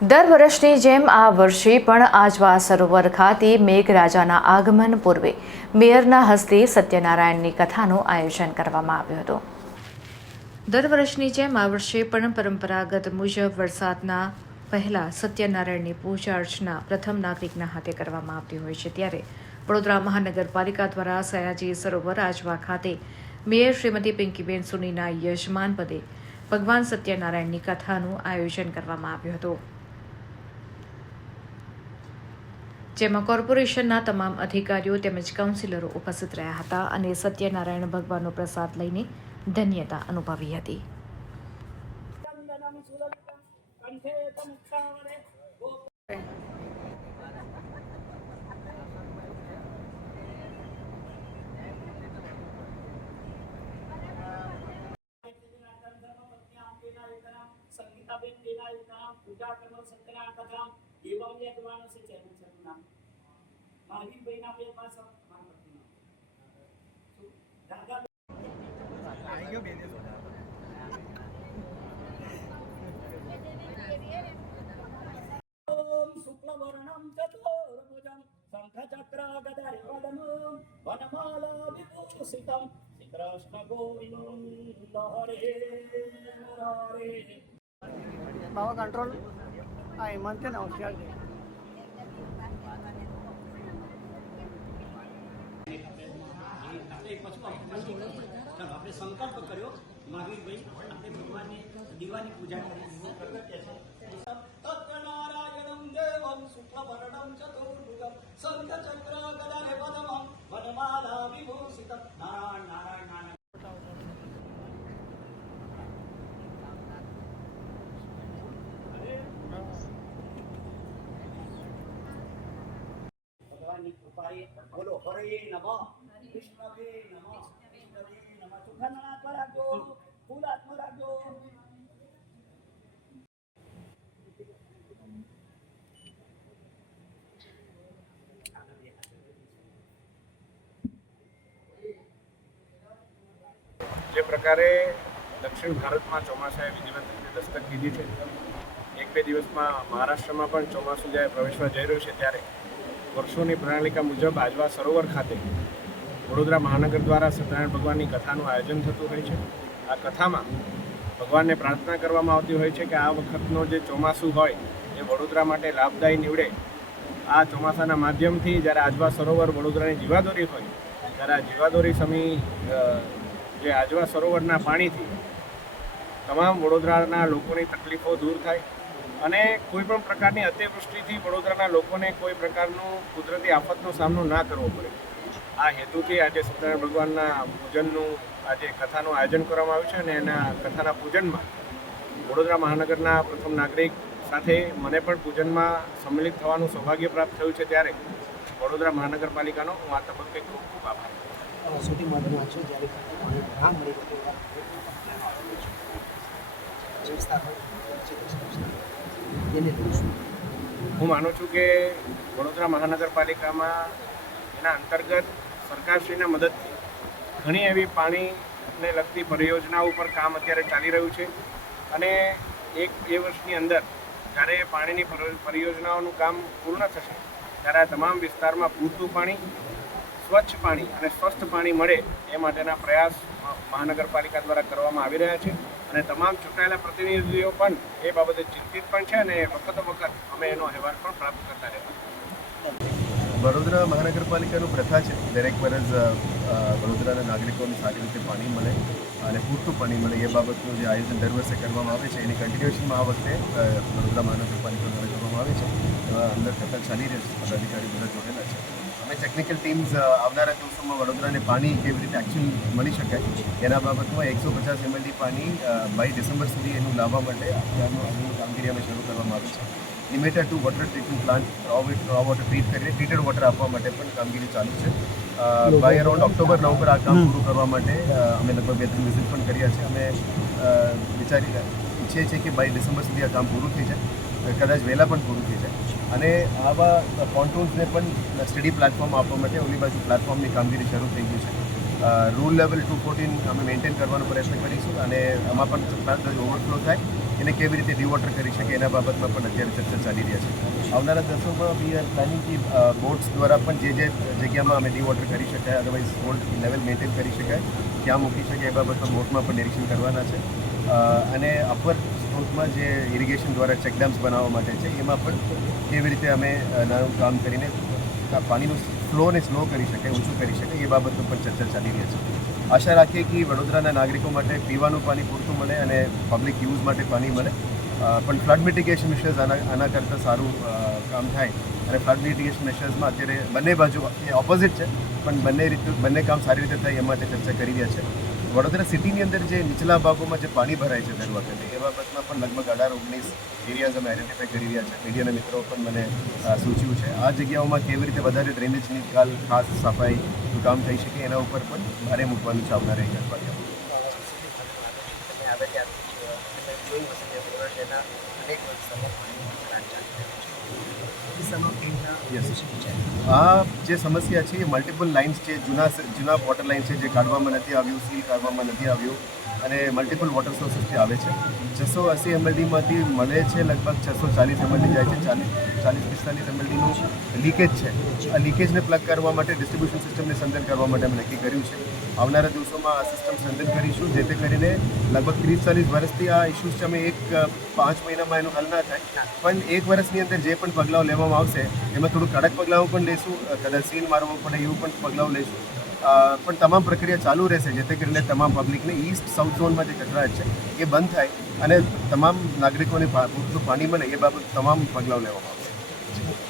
દર વર્ષની જેમ આ વર્ષે પણ આજવા સરોવર ખાતે મેઘરાજાના આગમન પૂર્વે મેયરના હસ્તે સત્યનારાયણની કથાનું આયોજન કરવામાં આવ્યું હતું. દર વર્ષની જેમ આ વર્ષે પણ પરંપરાગત મુજબ વરસાદના પહેલાં સત્યનારાયણની પૂજા અર્ચના પ્રથમ નાગરિકના હાથે કરવામાં આવતી હોય છે. ત્યારે વડોદરા મહાનગરપાલિકા દ્વારા સયાજી સરોવર આજવા ખાતે મેયર શ્રીમતી પિંકીબેન સુનીના યજમાન પદે ભગવાન સત્યનારાયણની કથાનું આયોજન કરવામાં આવ્યું હતું. જેમાં કોર્પોરેશનના તમામ અધિકારીઓ તેમજ કાઉન્સિલરો ઉપસ્થિત રહ્યા હતા અને સત્યનારાયણ ભગવાનનો પ્રસાદ લઈને ધન્યતા અનુભવી હતી. સંગીતાબેન દેનાયકના પૂજા કરો સત્યનારાયણ કથા એવમ યજમાનો છે. भावी बहीण आपल्या पाच मार पडते ना वर्णं चतुर्भुजं शङ्खचक्रागदरिवदनं वनमाला विभूषितं श्रीकृष्णगोविन्दं हरे हरे। भावा कंट्रोल आहे म्हणते ना हुशार ને હોશિયાર ચાલો, આપણે સંકલ્પ કર્યો, મહાવીરભાઈ, આપણે ભગવાનની દીવાની પૂજા કરી તત્નારાયણં દેવં શુક્લવર્ણં ચતુર્ભુજં શંખચક્ર ગદારે પદમં વનમાલા વિભૂષિતં નારાયણ નારાયણ નારાયણ. ભગવાનની કૃપાએ બોલો હરે નમઃ. જે પ્રકારે દક્ષિણ ભારતમાં ચોમાસાએ વિધિવત રીતે દસ્તક દીધી છે. એક બે દિવસમાં મહારાષ્ટ્રમાં પણ ચોમાસું જ્યારે પ્રવેશવા જઈ રહ્યું છે, ત્યારે વર્ષોની પ્રણાલિકા મુજબ આજવા સરોવર ખાતે વડોદરા મહાનગર દ્વારા સત્યનારાયણ ભગવાનની કથાનું આયોજન થતું હોય છે. આ કથામાં ભગવાનને પ્રાર્થના કરવામાં આવતી હોય છે કે આ વખતનો જે ચોમાસું હોય, એ વડોદરા માટે લાભદાયી નીવડે. આ ચોમાસાના માધ્યમથી જ્યારે આજવા સરોવર વડોદરાની જીવાદોરી હોય, ત્યારે આ જીવાદોરી સમી જે આજવા સરોવરના પાણીથી તમામ વડોદરાના લોકોની તકલીફો દૂર થાય અને કોઈ પણ પ્રકારની અતિવૃષ્ટિથી વડોદરાના લોકોને કોઈ પ્રકારનું કુદરતી આફતનો સામનો ના કરવો પડે. આ હેતુથી આજે સત્યનારાયણ ભગવાનના પૂજનનું આજે કથાનું આયોજન કરવામાં આવ્યું છે અને એના કથાના પૂજનમાં વડોદરા મહાનગરના પ્રથમ નાગરિક સાથે મને પણ પૂજનમાં સંમિલિત થવાનું સૌભાગ્ય પ્રાપ્ત થયું છે ત્યારે વડોદરા મહાનગરપાલિકાનો હું આ તબક્કે ખૂબ ખૂબ આભાર સૌથી મહત્વનું છે જ્યારે હું માનું છું કે વડોદરા મહાનગરપાલિકામાં એના અંતર્ગત સરકારશ્રીના મદદથી ઘણી એવી પાણીને લગતી પરિયોજનાઓ ઉપર કામ અત્યારે ચાલી રહ્યું છે. અને એક, બે વર્ષની અંદર જ્યારે પાણીની પરિયોજનાઓનું કામ પૂર્ણ થશે, ત્યારે આ તમામ વિસ્તારમાં પૂરતું પાણી, સ્વચ્છ પાણી અને સ્વસ્થ પાણી મળે એ માટેના પ્રયાસ મહાનગરપાલિકા દ્વારા કરવામાં આવી રહ્યા છે. અને તમામ ચૂંટાયેલા પ્રતિનિધિઓ પણ એ બાબતે ચિંતિત પણ છે અને વખતો વખત અમે એનો અહેવાલ પણ પ્રાપ્ત કરતા રહેતા વડોદરા મહાનગરપાલિકાનું પ્રથા છે. દરેક અ, વડોદરાના નાગરિકોને સારી રીતે પાણી મળે અને પૂરતું પાણી મળે એ બાબતનું જે આયોજન દર વર્ષે કરવામાં આવે છે. એની કન્ટિન્યુએશનમાં આ વખતે વડોદરા મહાનગરપાલિકા દ્વારા કરવામાં આવે છે. અંદર થતા ચાલી રહે છે. પદાધિકારી બધા જોડેલા છે. અમે ટેકનિકલ ટીમ્સ આવનારા દિવસોમાં વડોદરાને પાણી કેવી રીતે એકચ્યુઅલ મળી શકાય એના બાબતમાં એકસો પચાસ એમએલડી પાણી બાય ડિસેમ્બર સુધી એનું લાવવા માટે કામગીરી અમે શરૂ કરવામાં આવી છે. Limited to water treatment plant raw water treat કરીને ટ્રીટેડ વોટર આપવા માટે પણ કામગીરી ચાલુ છે. બાય અરાઉન્ડ ઓક્ટોબર નવેમ્બર આ કામ પૂરું કરવા માટે અમે લગભગ બે ત્રણ વિઝિટ પણ કર્યા છે. અમે વિચારી, ઈચ્છીએ છીએ કે બાય ડિસેમ્બર સુધી આ કામ પૂરું થઈ જાય. કદાચ વહેલા પણ પૂરું થઈ જાય. અને આવા કોન્ટ્રોલ્સને પણ સ્ટડી પ્લેટફોર્મ આપવા માટે ઓલી બાજુ પ્લેટફોર્મની કામગીરી શરૂ થઈ ગઈ છે. રૂલ લેવલ ટુ ફોર્ટીન અમે મેન્ટેન કરવાનો પ્રયત્ન કરીશું અને આમાં પણ કદાચ ઓવરફ્લો થાય. એને કેવી રીતે રિવોટર કરી શકે એના બાબતમાં પણ અત્યારે ચર્ચા ચાલી રહ્યા છે. આવનારા દિવસોમાં વી આર પ્લાનિંગ કે બોટ્સ દ્વારા પણ જે જે જગ્યામાં અમે રિવોટર કરી શકાય અદરવાઇઝ વોલ્ટ લેવલ મેન્ટેન કરી શકાય ક્યાં મૂકી શકાય એ બાબતમાં બોટમાં પણ નિરીક્ષણ કરવાના છે. અને અપર સ્ટ્રોકમાં જે ઇરિગેશન દ્વારા ચેકડેમ્સ બનાવવા માટે છે, એમાં પણ કેવી રીતે અમે નાનું કામ કરીને પાણીનું ફ્લોને સ્લો કરી શકાય ઓછું કરી શકાય એ બાબત ઉપર ચર્ચા ચાલી રહી છે. આશા રાખીએ કે વડોદરાના નાગરિકો માટે પીવાનું પાણી પૂરતું મળે અને પબ્લિક યુઝ માટે પાણી મળે. પણ ફ્લડ મિટિગેશન મિશર્સ આના આના કરતાં સારું કામ થાય. અને ફ્લડ મિટિગેશન મિશર્સમાં અત્યારે બંને બાજુ એ ઓપોઝિટ છે, પણ બંને રીતે, બંને કામ સારી રીતે થાય એ માટે ચર્ચા કરી રહ્યા છે. વડોદરા સિટીની અંદર જે નીચલા ભાગોમાં જે પાણી ભરાય છે દર વખતે, એ બાબતમાં પણ લગભગ અઢાર ઓગણીસ એરિયાઝ અમે આઈડેન્ટિફાઈ કરી રહ્યા છે. મીડિયાના મિત્રો પણ મને સૂચ્યું છે. આ જગ્યાઓમાં કેવી રીતે વધારે ડ્રેનેજની કાલ ખાસ સફાઈનું કામ થઈ શકે એના ઉપર પણ ભારે મૂકવાનું છે આવનારા એક અઠવાડિયામાં તમે આવે ત્યારે જોયું હશે કે વડોદરા શહેરના અનેક વિસ્તારમાં પાણીનું ભરાટ ચાલી રહ્યું છે એ વિસ્તારમાં આ જે સમસ્યા છે, એ મલ્ટિપલ લાઇન્સ છે, જૂના જૂના વોટર લાઇન છે, જે કાઢવામાં નથી આવ્યું સીલ કાઢવામાં નથી આવ્યું, અને મલ્ટિપલ વોટર સોર્સીસથી આવે છે. છસો અસી એમએલડીમાંથી મળે છે લગભગ છસો ચાલીસ એમએલડી જાય છે ચાલીસ ચાલીસ પિસ્તાલીસ એમએલડીનું લીકેજ છે. આ લીકેજને પ્લગ કરવા માટે ડિસ્ટ્રીબ્યુશન સિસ્ટમને સંદન કરવા માટે અમે નક્કી કર્યું છે. આવનારા દિવસોમાં આ સિસ્ટમ સંદન કરીશું જેથી કરીને લગભગ ત્રીસ ચાલીસ વર્ષથી આ ઇસ્યુઝ છે અમે એક પાંચ મહિનામાં એનું હલ ના થાય. પણ એક વર્ષની અંદર જે પણ પગલાઓ લેવામાં આવશે એમાં થોડું કડક પગલાઓ પણ અ, કદાચ સીન મારવો પડે એવું પણ પગલાઓ લેશું. પણ તમામ પ્રક્રિયા ચાલુ રહેશે જેથી કરીને તમામ પબ્લિકને ઈસ્ટ સાઉથ ઝોનમાં જે કચરા છે એ બંધ થાય અને તમામ નાગરિકોને પૂરતું પાણી મળે એ બાબત તમામ પગલાઓ લેવામાં આવશે.